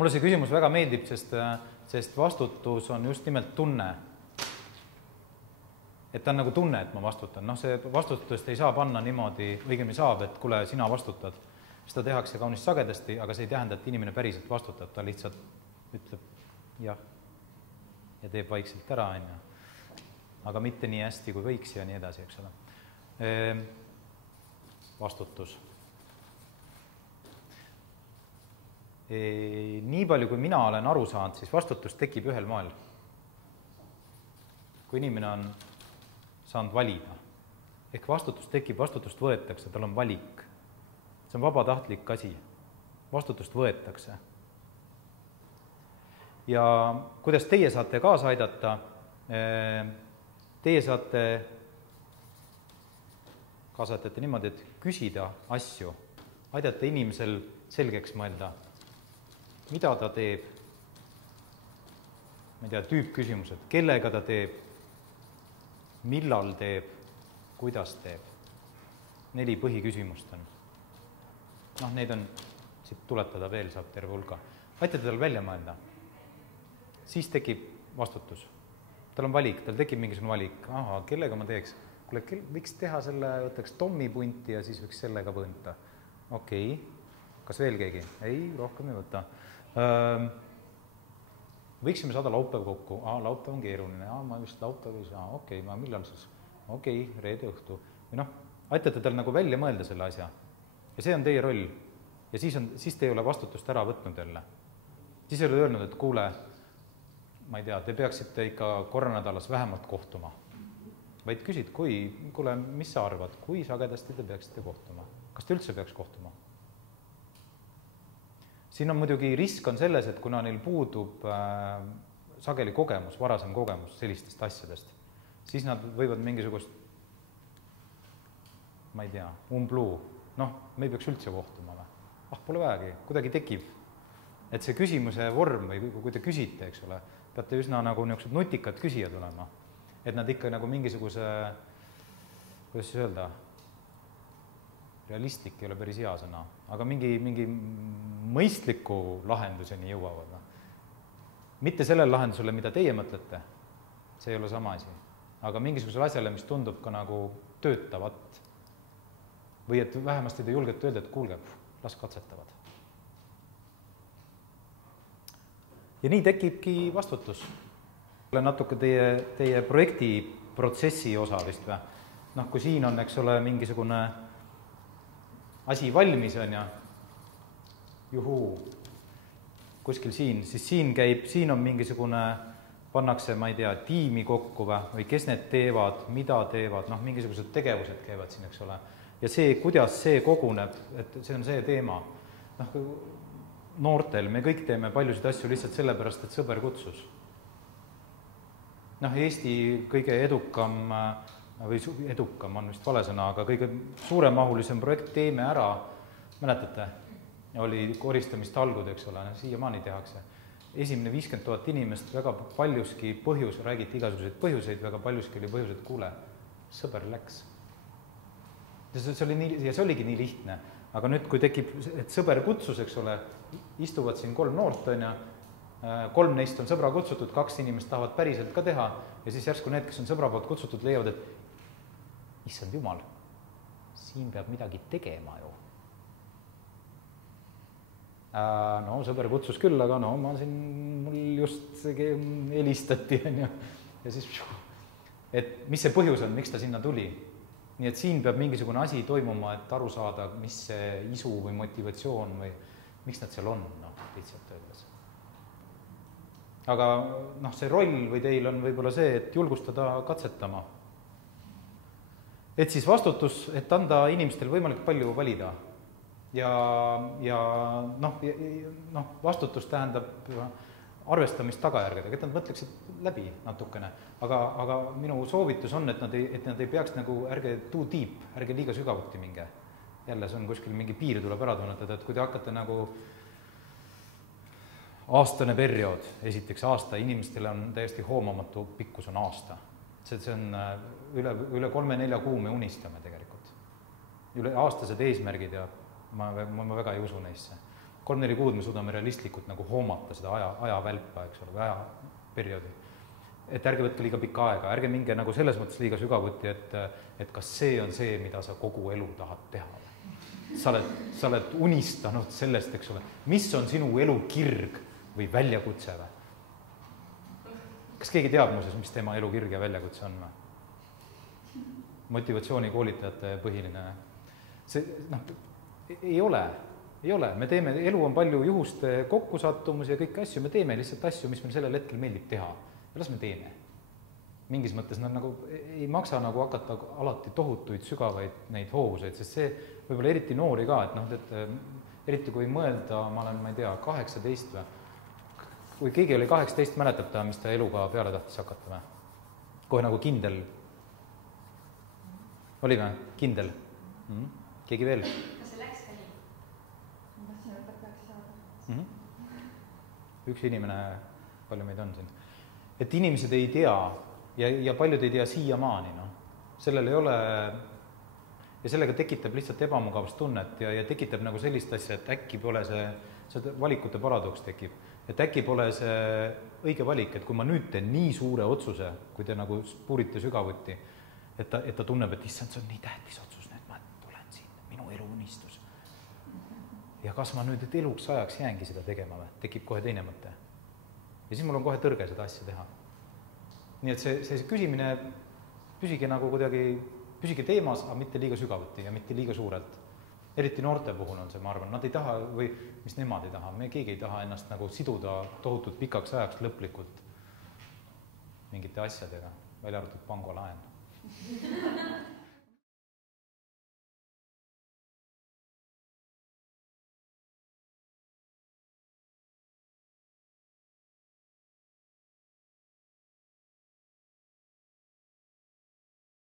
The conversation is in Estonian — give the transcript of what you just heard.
Mulle see küsimus väga meeldib, sest vastutus on just nimelt tunne. Et ta on nagu tunne, et ma vastutan. Noh, see vastutust ei saa panna niimoodi, õigemini saab, et kuule, sina vastutad. Seda tehakse kaunis sagedasti, aga see ei tähenda, et inimene päriselt vastutab. Ta lihtsalt ütleb jah ja teeb vaikselt ära, aga mitte nii hästi kui võiks ja nii edasi, eks ole. Vastutus. Nii palju, kui mina olen aru saanud, siis vastutus tekib ühel moel. Kui inimene on saanud valida. Ehk vastutus tekib, vastutust võetakse, tal on valik. See on vabatahtlik asi. Vastutust võetakse. Ja kuidas teie saate kaasa aidata? Teie saate kaasa aidata niimoodi, et küsida asju, aidata inimesel selgeks mõelda, mida ta teeb, ma ei tea, tüüpküsimused, kellega ta teeb, millal teeb, kuidas teeb. 4 põhiküsimust on. Noh, neid on, siit tuletada veel saab terve hulga. Aitate tal välja mõelda. Siis tekib vastutus. Tal on valik, tal tekib mingisugune valik. Aha, kellega ma teeks? Kuule, võiks teha selle, võtaks Tommi punti ja siis võiks sellega võnta. Okei. Kas veel keegi? Ei, rohkem ei võta. Võiksime saada laupäev kokku. Laupäev on keeruline. Ma vist laupäev ei saa. Okei, ma millal siis? Okei, reede õhtu. Või noh, aitate tal nagu välja mõelda selle asja. Ja see on teie roll. Ja siis te ei ole vastutust ära võtnud jälle. Siis ei ole öelnud, et kuule, ma ei tea, te peaksite ikka korra nädalas vähemalt kohtuma. Vaid küsid, kuule, mis sa arvad, kui sagedasti te peaksite kohtuma? Kas te üldse peaks kohtuma? Siin on muidugi risk on selles, et kuna neil puudub sageli kogemus, varasem kogemus sellistest asjadest, siis nad võivad mingisugust, ma ei tea, umbluu, noh, me ei peaks üldse kohtuma. Pole vähegi, kuidagi tekib. Et see küsimuse vorm või kui te küsite, eks ole, peate üsna nagu niisugused nutikad küsijad olema. Et nad ikka nagu mingisuguse, kuidas siis öelda, realistlik ei ole päris hea sõna, aga mingi mõistliku lahenduseni jõuavad. Mitte sellele lahendusele, mida teie mõtlete, see ei ole sama asi, aga mingisugusele asjale, mis tundub ka nagu töötavat. Või et vähemasti te julgete öelda, et kuulge, las katsetavad. Ja nii tekibki vastutus. Natuke teie projekti protsessi osa vist või? Noh, kui siin on, eks ole, mingisugune asi valmis on ja juhuu, kuskil siin, siis siin on mingisugune, pannakse, ma ei tea, tiimi kokku või kes need teevad, mida teevad, noh, mingisugused tegevused käivad siin, eks ole. Ja see, kuidas see koguneb, et see on see teema. Noh, noortel me kõik teeme paljusid asju lihtsalt sellepärast, et sõber kutsus. Noh, Eesti kõige edukam, või edukam on vist vale sõna, aga kõige suuremahulisem projekt Teeme ära, mäletate, oli koristamist-talgud, eks ole, siiamaani tehakse. Esimene 50 000 inimest, väga paljuski põhjus, räägiti igasuguseid põhjuseid, väga paljuski oli põhjus, et kuule, sõber läks. Ja see oligi nii lihtne, aga nüüd, kui tekib, et sõber kutsus, eks ole, istuvad siin 3 noort, on ja 3 neist on sõbra kutsutud, 2 inimest tahavad päriselt ka teha ja siis järsku need, kes on sõbra poolt kutsutud, leiavad, et issand jumal, siin peab midagi tegema ju. No, sõber kutsus küll, aga no, mul just helistati ja siis, et mis see põhjus on, miks ta sinna tuli. Nii et siin peab mingisugune asi toimuma, et aru saada, mis see isu või motivatsioon või miks nad seal on, lihtsalt öeldes. Aga see roll või teil on võib-olla see, et julgustada katsetama. Et siis vastutus, et anda inimestel võimalik palju valida. Ja vastutus tähendab arvestamist tagajärgedega, et nad mõtleksid läbi natukene. Aga minu soovitus on, et nad ei peaks nagu ärge too deep, ärge liiga sügavuti minge. Jälle see on kuskil mingi piir tuleb ära tunnetada, et kui te hakkate nagu aastane periood, esiteks aasta, inimestele on täiesti hoomamatu pikkus on aasta. See on üle 3-4 kuu me unistame tegelikult. Üle aastased eesmärgid ja ma väga ei usu neisse. 3-4 kuud me suudame realistlikult nagu hoomata seda ajavälpa, eks ole, või ajaperioodi. Et ärge võtke liiga pikka aega, ärge minge nagu selles mõttes liiga sügavuti, et kas see on see, mida sa kogu elu tahad teha. Sa oled unistanud sellest, eks ole, mis on sinu elu kirg või väljakutse või? Kas keegi teab muuseas, mis tema elu kirg ja väljakutse on või? Motivatsioonikoolitajate põhiline. See, ei ole, me teeme, elu on palju juhuste kokkusattumusi ja kõiki asju, me teeme lihtsalt asju, mis meil sellel hetkel meeldib teha. Ja las me teeme. Mingis mõttes nagu ei maksa nagu hakata alati tohutuid sügavaid neid hoovuseid, sest see võib-olla eriti noori ka, et eriti kui mõelda, ma olen, ma ei tea, 18 või, kui keegi oli 18, mäletab ta, mis ta eluga peale tahtis hakata või? Kohe nagu kindel. Oli või? Kindel? Keegi veel? Kas see läks ka nii? Ma tahtsin õpetajaks saada. Üks inimene, palju meid on siin. Et inimesed ei tea ja paljud ei tea siiamaani, no. Sellel ei ole, ja sellega tekitab lihtsalt ebamugavustunnet ja tekitab nagu sellist asja, et äkki pole see valikute paradoks tekib, et äkki pole see õige valik, et kui ma nüüd teen nii suure otsuse, kui te nagu puurite sügavuti, et ta tunneb, et issand, see on nii tähtis otsus, nüüd ma tulen siin, minu elu unistus. Ja kas ma nüüd eluks ajaks jäängi seda tegema või? Tekib kohe teine mõte. Ja siis mul on kohe tõrge seda asja teha. Nii et see küsimine püsige nagu kuidagi, püsige teemas, aga mitte liiga sügavuti ja mitte liiga suurelt. Eriti noorte puhul on see, ma arvan, nad ei taha või mis nemad ei taha, me keegi ei taha ennast nagu siduda tohutult pikaks ajaks lõplikult mingite asjadega, välja arvatud pangolaen.